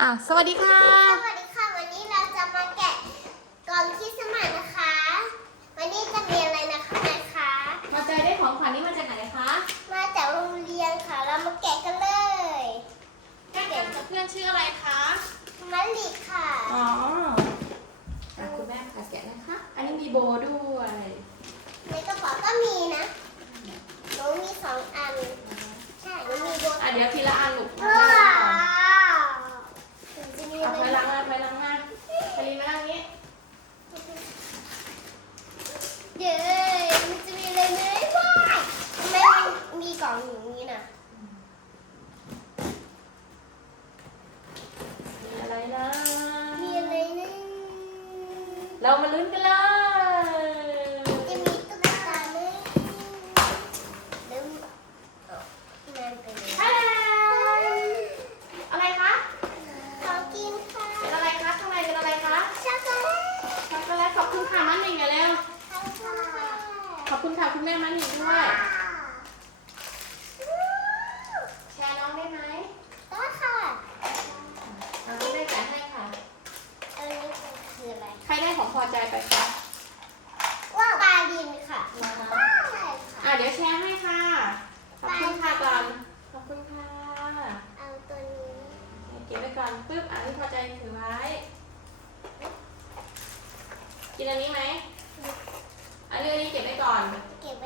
อะสวัสดีค่ะ สวัสดีค่ะ วันนี้เราจะมาแกะกล่องคริสต์มาสนะคะ วันนี้จะมีอะไรนะคะนะคะพอใจได้ของขวัญนี้มาจากไหนคะ มาจากโรงเรียนค่ะ เรามาแกะกันเลยแก้กันกับเพื่อนชื่ออะไรคะมะลิค่ะอ๋ออะคุณแม่ค่ะแกะนะคะ อันนี้มีโบด้วยในกระเป๋าก็มีนะหนูมีสองอัน ใช่หนูมีโบอะเดี๋ยวทีละอันลูก ว้าวมันจะมี เอา อะ ไป ไร ล้างหน้าไปล้างหน้าไปรีมาล้างนี้ เย้มันจะมีอะไรไหมว้ายทำไมมันมีกล่องอย่างนี้น่ะมีอะไรนะ มีอะไรนะ เรามาลุ้นกันเลย จะมีตุ๊กตาไหมเดี๋ยวเอามันไปเลย ฮัลโหลอะไรคะ ขอกินค่ะ เป็นอะไรคะข้างในเป็นอะไรคะ ช็อกโกแลต ช็อกโกแลตขอบคุณค่ะมันหนึ่งอย่าเร็ว ขอบคุณค่ะ ขอบคุณค่ะคุณแม่มันหนึ่งด้วย แชร์น้องได้ไหมได้ค่ะเราคุณแม่แกะให้ค่ะ อันนี้คืออะไร ใครได้ของพอใจไปคะว้าวปลาดินค่ะมานะได้ค่ะ อะเดี๋ยวแชร์ให้ค่ะ ขอบคุณค่ะก่อน ขอบคุณค่ะเอาตัวนี้ เก็บไว้ก่อนปึ๊บอะที่พอใจถือไว้ กินอันนี้ไหม อันนี้อันนี้เก็บไว้ก่อน เก็บไว้